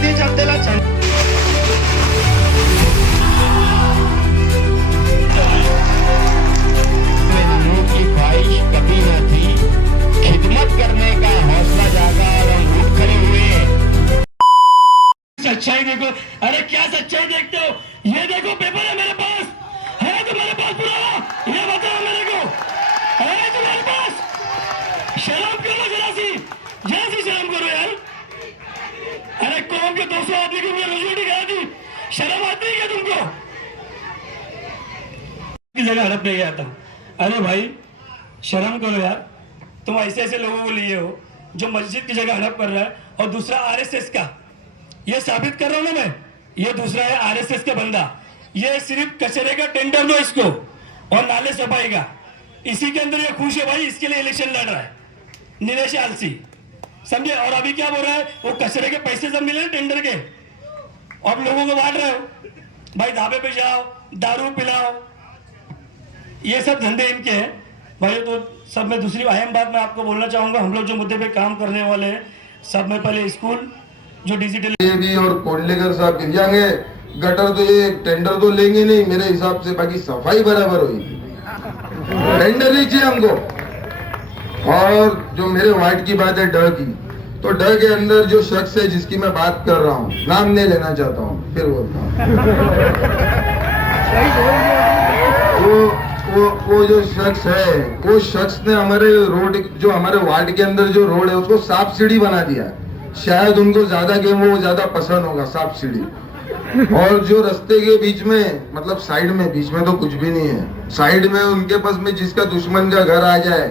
तेज आपल्याला की ख्वाहिश कभी न थी, खिदमत करने का हौसला जागा और हम उठ खड़े हुए। सच्चाई देखो, अरे क्या सच्चाई देखते हो? ये देखो पेपर है मेरे पास, है तुम्हारे पास पुराना? ये बताओ मेरे को, है तुम्हारे पास? शर्म करो जरा सी, शर्म करो यार। अरे कौन के 200 आदमी को रोजी दिखाई दी, शर्म आती है क्या तुमको? की जगह हड़प नहीं आता। अरे भाई शर्म करो यार, तुम ऐसे ऐसे लोगों को लिए हो जो मस्जिद की जगह हड़प कर रहा है, और दूसरा आरएसएस का। ये साबित कर रहा हूं ना मैं, ये दूसरा है आरएसएस का बंदा। ये सिर्फ कचरे का टेंडर दो इसको और नाले सफाई का, इसी के अंदर ये खुश है भाई, इसके लिए इलेक्शन लड़ रहा है नीलेश आलसी, समझे? और अभी क्या बोल रहा है, वो कचरे के पैसे सब मिले टेंडर के, अब लोगों को बांट रहे हो भाई, ढाबे पे जाओ, दारू पिलाओ, ये सब धंधे इनके हैं भाई। तो सब में दूसरी अहम बात मैं आपको बोलना चाहूंगा, हम लोग जो मुद्दे पे काम करने वाले हैं, सब में पहले स्कूल जो डिजिटल भी और कोंडलेकर साहब गिर जाएंगे, गटर तो ये टेंडर तो लेंगे नहीं मेरे हिसाब से, बाकी सफाई बराबर होगी, टेंडर ही चाहिए हमको। और जो मेरे वार्ड की बात है डर की, तो डर के अंदर जो शख्स है जिसकी मैं बात कर रहा हूँ, नाम नहीं लेना चाहता हूँ, फिर बोलता हूँ, वो जो शख्स है, वो शख्स ने हमारे रोड, जो हमारे वार्ड के अंदर जो रोड है उसको साफ सीढ़ी बना दिया है। शायद उनको ज्यादा गेम वो ज्यादा पसंद होगा साफ सीढ़ी। और जो रास्ते के बीच में, मतलब साइड में, बीच में तो कुछ भी नहीं है, साइड में उनके पास में जिसका दुश्मन का घर आ जाए,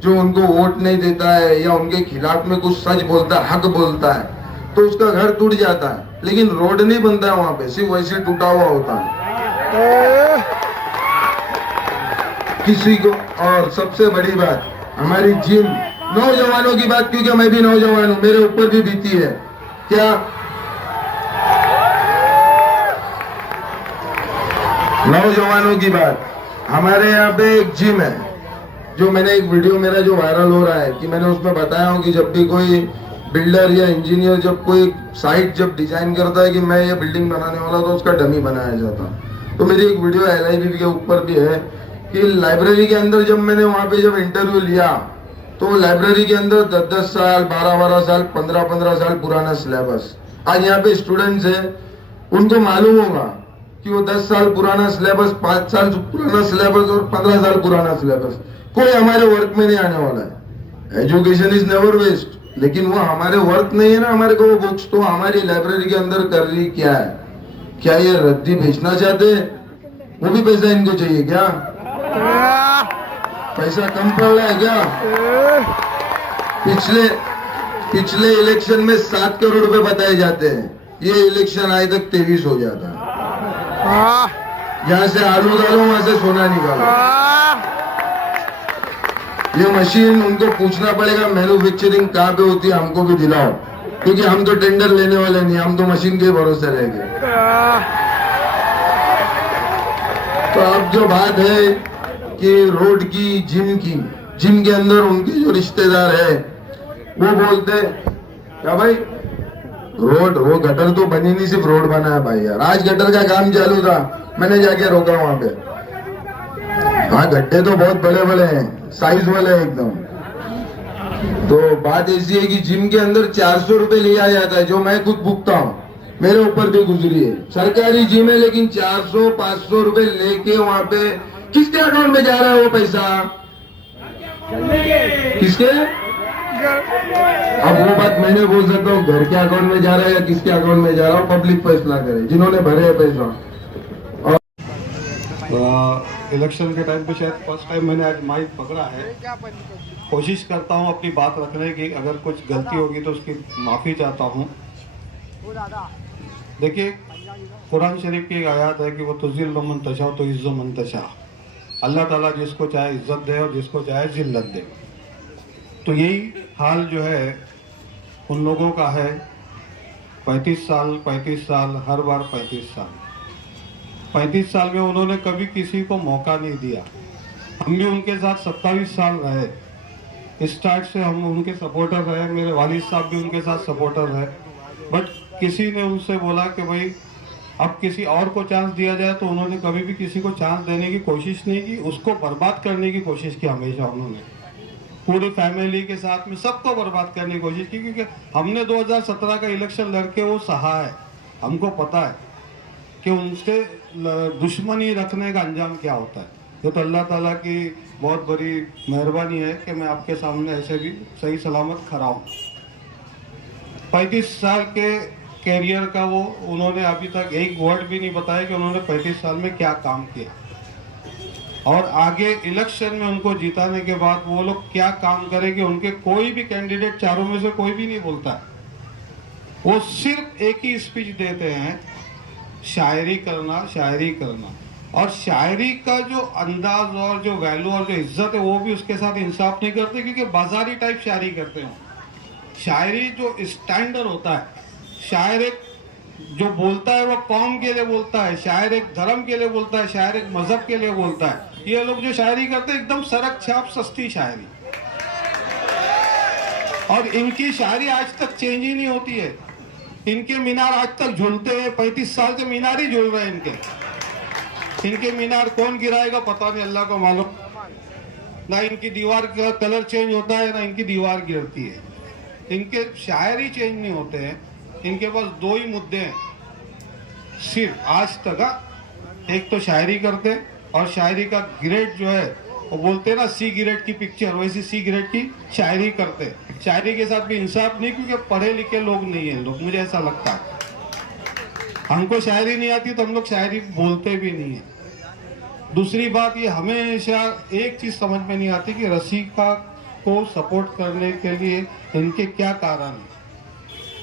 जो उनको वोट नहीं देता है या उनके खिलाफ में कुछ सच बोलता है, हक बोलता है, तो उसका घर टूट जाता है, लेकिन रोड नहीं बनता है वहां पे, सिर्फ वैसे टूटा हुआ होता है किसी को। और सबसे बड़ी बात हमारी जिम, नौजवानों की बात, क्योंकि मैं भी नौजवान हूं, मेरे ऊपर भी बीती है। क्या नौजवानों की बात, हमारे यहाँ पे एक जिम है, जो मैंने एक वीडियो मेरा जो वायरल हो रहा है कि मैंने उसमें बताया हूँ कि जब भी कोई बिल्डर या इंजीनियर जब कोई साइट जब डिजाइन करता है कि मैं ये बिल्डिंग बनाने वाला, तो उसका डमी बनाया जाता। तो मेरी एक वीडियो LIV के ऊपर भी है कि लाइब्रेरी के अंदर जब मैंने वहां पे जब इंटरव्यू लिया, तो लाइब्रेरी के अंदर 10-10 साल, 12-12 साल, 15-15 साल पुराना सिलेबस। आज यहाँ पे स्टूडेंट्स है, उनको मालूम होगा कि वो 10 साल पुराना सिलेबस, 5 साल पुराना सिलेबस और 15 साल पुराना सिलेबस कोई हमारे वर्क में नहीं आने वाला है। एजुकेशन इज नेवर वेस्ट, लेकिन वो हमारे वर्क नहीं है ना, हमारे को वो बुक्स तो हमारी लाइब्रेरी के अंदर कर रही क्या है? क्या ये रद्दी बेचना चाहते हैं? वो भी पैसा इनको चाहिए क्या? पैसा कम पड़ रहा है क्या? पिछले इलेक्शन में 7 करोड़ रुपए बताए जाते हैं, ये इलेक्शन आए तक 23 हो जाता है। यहाँ से आलू डालो, वहां से सोना निकालो। ये मशीन उनको पूछना पड़ेगा मैन्युफैक्चरिंग कहाँ पे होती है, हमको भी दिलाओ, क्योंकि हम तो टेंडर लेने वाले नहीं, हम तो मशीन के भरोसे रह गए। तो अब जो बात है कि रोड की, जिम के अंदर उनके जो रिश्तेदार है वो बोलते क्या भाई रोड, वो गटर तो बनी नहीं, सिर्फ रोड बना है भाई यार। आज गटर का काम चालू था, मैंने जाके रोका वहां पे। हाँ गड्ढे तो बहुत बड़े बड़े हैं, साइज वाले एकदम। तो बात ऐसी है कि जिम के अंदर 400 रुपए लिया जाता है, जो मैं खुद भुगता हूँ, मेरे ऊपर भी गुजरी है। सरकारी जिम है, लेकिन 400-500 रुपए लेके वहां पे किसके अकाउंट में जा रहा है वो पैसा? किसके? अब वो बात मैंने बोल सकता हूँ, घर के अकाउंट में जा रहा है या किसके अकाउंट में जा रहा है, पब्लिक फैसला करे, जिन्होंने भरे है पैसा। इलेक्शन के टाइम पे शायद फर्स्ट टाइम मैंने आज माइक पकड़ा है। कोशिश करता हूँ अपनी बात रखने की, अगर कुछ गलती होगी तो उसकी माफ़ी चाहता हूँ। देखिए कुरान शरीफ की एक आयत है कि वो तुज़िल्लु मन तशा तो इज़्ज़ु मन तशा, अल्लाह ताला जिसको चाहे इज्जत दे और जिसको चाहे जिल्लत दे। तो यही हाल जो है उन लोगों का है। 35 साल हर बार 35 साल में उन्होंने कभी किसी को मौका नहीं दिया। हम भी उनके साथ 27 साल रहे, स्टार्ट से हम उनके सपोर्टर रहे, मेरे वालिद साहब भी उनके साथ सपोर्टर रहे। बट किसी ने उनसे बोला कि भाई अब किसी और को चांस दिया जाए, तो उन्होंने कभी भी किसी को चांस देने की कोशिश नहीं की, उसको बर्बाद करने की कोशिश की हमेशा उन्होंने। पूरी फैमिली के साथ में सबको बर्बाद करने की कोशिश की, क्योंकि हमने 2017 का इलेक्शन लड़के वो सहा है, हमको पता है कि उनसे दुश्मनी रखने का अंजाम क्या होता है। ये तो अल्लाह ताला की बहुत बड़ी मेहरबानी है कि मैं आपके सामने ऐसे भी सही सलामत खड़ा हूँ। 35 साल के कैरियर का वो उन्होंने अभी तक एक वर्ड भी नहीं बताया कि उन्होंने 35 साल में क्या काम किया, और आगे इलेक्शन में उनको जिताने के बाद वो लोग क्या काम करेंगे, उनके कोई भी कैंडिडेट चारों में से कोई भी नहीं बोलता है। वो सिर्फ एक ही स्पीच देते हैं, शायरी करना, शायरी करना। और शायरी का जो अंदाज और जो वैल्यू और जो इज्जत है वो भी उसके साथ इंसाफ नहीं करते, क्योंकि बाजारी टाइप शायरी करते हैं। शायरी जो स्टैंडर्ड होता है, शायर एक जो बोलता है वो कौम के लिए बोलता है, शायर एक धर्म के लिए बोलता है, शायर एक मजहब के लिए बोलता है। ये लोग जो शायरी करते हैं एकदम सरक छाप सस्ती शायरी, और इनकी शायरी आज तक चेंज ही नहीं होती है। इनके मीनार आज तक झूलते हैं, 35 साल से मीनार ही झूल रहे हैं इनके मीनार कौन गिराएगा पता नहीं, अल्लाह को मालूम। ना इनकी दीवार का कलर चेंज होता है, ना इनकी दीवार गिरती है। इनके शायर ही चेंज नहीं होते हैं। इनके पास दो ही मुद्दे हैं सिर्फ आज तक। एक तो शायरी करते, और शायरी का ग्रेड जो है वो बोलते हैं ना सी ग्रेड की पिक्चर, वैसी सी ग्रेड की शायरी करते। शायरी के साथ भी इंसाफ नहीं, क्योंकि पढ़े लिखे लोग नहीं है लोग, मुझे ऐसा लगता है। हमको शायरी नहीं आती तो हम लोग शायरी बोलते भी नहीं है। दूसरी बात ये हमेशा एक चीज समझ में नहीं आती कि रसिका को सपोर्ट करने के लिए इनके क्या कारण है,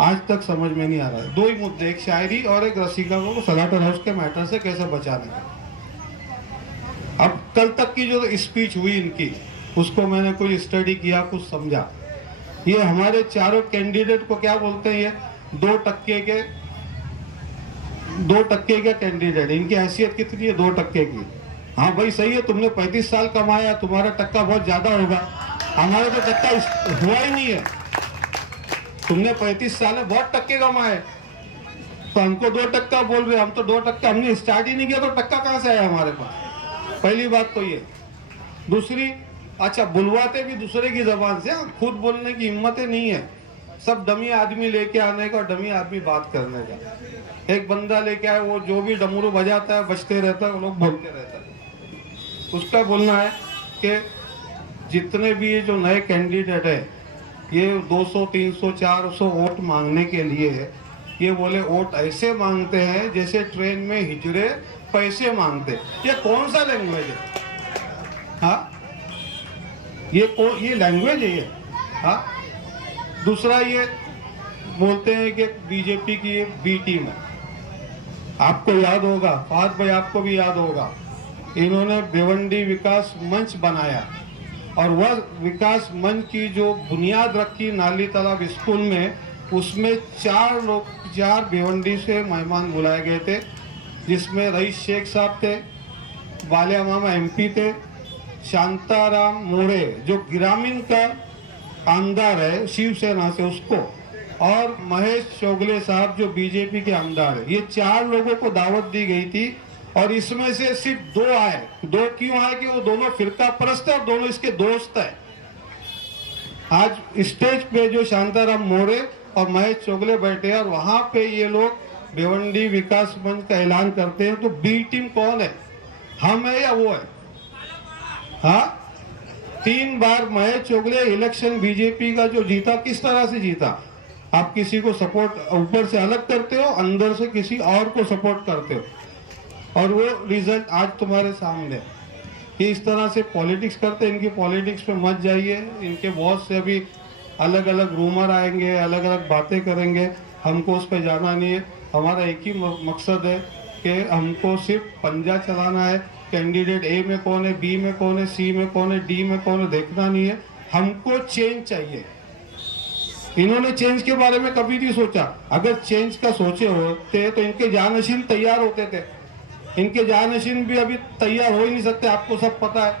आज तक समझ में नहीं आ रहा है। दो ही मुद्दे, एक शायरी और एक रसिका को सलाटर हाउस के मैटर से कैसे बचाने का। अब कल तक की जो स्पीच हुई इनकी, उसको मैंने कुछ स्टडी किया, कुछ समझा। ये हमारे चारों कैंडिडेट को क्या बोलते हैं, ये 2% के कैंडिडेट। इनकी हैसियत कितनी है, 2% की। हाँ भाई सही है, तुमने 35 साल कमाया, तुम्हारा टक्का बहुत ज्यादा होगा, हमारा तो टक्का हुआ ही नहीं है। तुमने 35 साल में बहुत टक्के कमाए, तो हमको 2% बोल रहे। हम तो 2%, हमने स्टार्ट ही नहीं किया, तो टक्का कहाँ से आया हमारे पास। पहली बात तो ये। दूसरी, अच्छा बुलवाते भी दूसरे की जबान से, खुद बोलने की हिम्मतें नहीं है। सब डमी आदमी लेके आने का और डमी आदमी बात करने का। एक बंदा लेके आए, वो जो भी डमरू बजाता है बजते रहता है, वो लोग बोलते रहता है। उसका बोलना है कि जितने भी ये जो नए कैंडिडेट है, ये 200, 300, 400 वोट मांगने के लिए ये बोले वोट ऐसे मांगते हैं जैसे ट्रेन में हिजड़े पैसे मांगते। ये कौन सा लैंग्वेज है? हाँ, ये लैंग्वेज है ये? हाँ। दूसरा, ये बोलते हैं कि बीजेपी की ये बी टीम है। आपको याद होगा, फहद भाई आपको भी याद होगा, इन्होंने भिवंडी विकास मंच बनाया, और वह विकास मंच की जो बुनियाद रखी नाली तालाब स्कूल में, उसमें 4 भिवंडी से मेहमान बुलाए गए थे, जिसमें रईस शेख साहब थे, बालिया मामा MP थे, शांताराम मोड़े जो ग्रामीण का आमदार है शिवसेना से उसको, और महेश चोगले साहब जो बीजेपी के आमदार है। ये 4 लोगों को दावत दी गई थी, और इसमें से सिर्फ 2 आए। 2 क्यों आए? कि वो दोनों फिरका परस्त है और दोनों इसके दोस्त है। आज स्टेज पे जो शांताराम मोरे और महेश चोगले बैठे हैं, और वहां पे ये लोग भिवंडी विकास मंच का ऐलान करते हैं। तो बी टीम कौन है, हम है या वो है? हाँ, 3 बार महेश चोगले इलेक्शन बीजेपी का जो जीता, किस तरह से जीता? आप किसी को सपोर्ट ऊपर से अलग करते हो, अंदर से किसी और को सपोर्ट करते हो, और वो रिजल्ट आज तुम्हारे सामने। ये इस तरह से पॉलिटिक्स करते हैं। इनकी पॉलिटिक्स पे मत जाइए। इनके बहुत से अभी अलग अलग रूमर आएंगे, अलग अलग बातें करेंगे, हमको उस पर जाना नहीं है। हमारा एक ही मकसद है कि हमको सिर्फ पंजा चलाना है। कैंडिडेट ए में कौन है, बी में कौन है, सी में कौन है, डी में कौन है, देखना नहीं है। हमको चेंज चाहिए। इन्होंने चेंज के बारे में कभी नहीं सोचा। अगर चेंज का सोचे होते तो इनके जानशीन तैयार होते थे। इनके जानशीन भी अभी तैयार हो ही नहीं सकते, आपको सब पता है।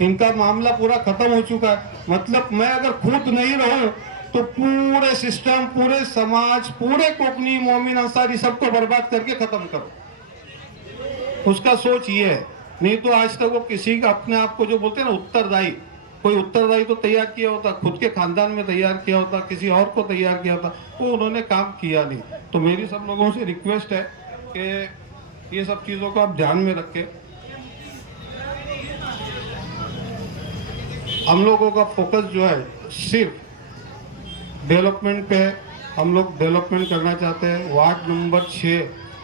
इनका मामला पूरा खत्म हो चुका है। मतलब मैं अगर खुद नहीं रहूं तो पूरे सिस्टम, पूरे समाज, पूरे कोकनी मोमिन अंसारी सबको बर्बाद करके खत्म करो। उसका सोच ये है। नहीं तो आज तक वो किसी का अपने आप को जो बोलते हैं ना उत्तरदायी, कोई उत्तरदायी तो तैयार किया होता, खुद के खानदान में तैयार किया होता, किसी और को तैयार किया होता, वो उन्होंने काम किया नहीं। तो मेरी सब लोगों से रिक्वेस्ट है कि ये सब चीज़ों को आप ध्यान में रखें। हम लोगों का फोकस जो है सिर्फ डेवलपमेंट पे है। हम लोग डेवलपमेंट करना चाहते हैं। वार्ड नंबर 6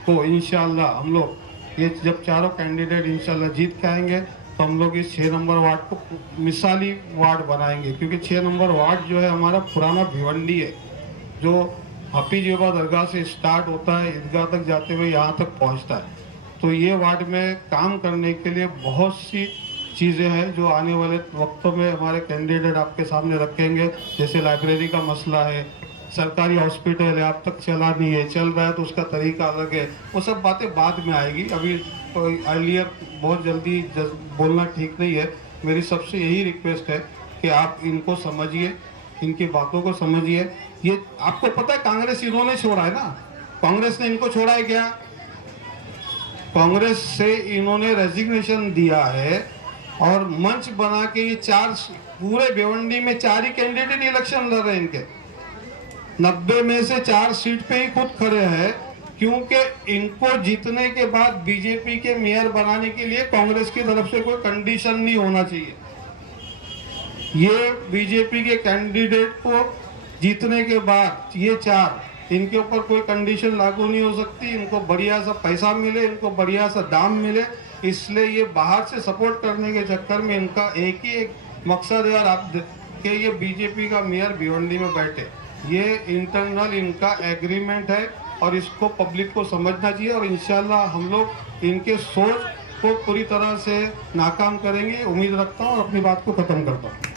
को इंशाल्लाह हम लोग ये जब चारों कैंडिडेट इंशाल्लाह जीत के आएंगे तो हम लोग इस 6 नंबर वार्ड को मिसाली वार्ड बनाएंगे, क्योंकि 6 नंबर वार्ड जो है हमारा पुराना भिवंडी है, जो हफीजबाद दरगाह से स्टार्ट होता है, ईदगाह तक जाते हुए यहाँ तक पहुँचता है। तो ये वार्ड में काम करने के लिए बहुत सी चीज़ें हैं जो आने वाले वक्तों में हमारे कैंडिडेट आपके सामने रखेंगे। जैसे लाइब्रेरी का मसला है, सरकारी हॉस्पिटल है, अब तक चला नहीं है, चल रहा है तो उसका तरीका अलग है, वो सब बातें बाद में आएगी। अभी तो अर्लियर बहुत जल्दी बोलना ठीक नहीं है। मेरी सबसे यही रिक्वेस्ट है कि आप इनको समझिए, इनकी बातों को समझिए। ये आपको पता है कांग्रेस इन्होंने छोड़ा है ना, कांग्रेस ने इनको छोड़ा है क्या? कांग्रेस से इन्होंने रेजिग्नेशन दिया है और मंच बना के ये 4 पूरे भिवंडी में 4 ही कैंडिडेट इलेक्शन लड़ रहे हैं। इनके 90 में से 4 सीट पे ही खुद खड़े हैं, क्योंकि इनको जीतने के बाद बीजेपी के मेयर बनाने के लिए कांग्रेस की तरफ से कोई कंडीशन नहीं होना चाहिए। ये बीजेपी के कैंडिडेट को जीतने के बाद ये 4 इनके ऊपर कोई कंडीशन लागू नहीं हो सकती। इनको बढ़िया सा पैसा मिले, इनको बढ़िया सा दाम मिले, इसलिए ये बाहर से सपोर्ट करने के चक्कर में इनका एक ही मकसद है और आप कि ये बीजेपी का मेयर भिवंडी में बैठे। ये इंटरनल इनका एग्रीमेंट है और इसको पब्लिक को समझना चाहिए और इंशाल्लाह हम लोग इनके सोच को पूरी तरह से नाकाम करेंगे, उम्मीद रखता हूँ और अपनी बात को खत्म करता हूँ।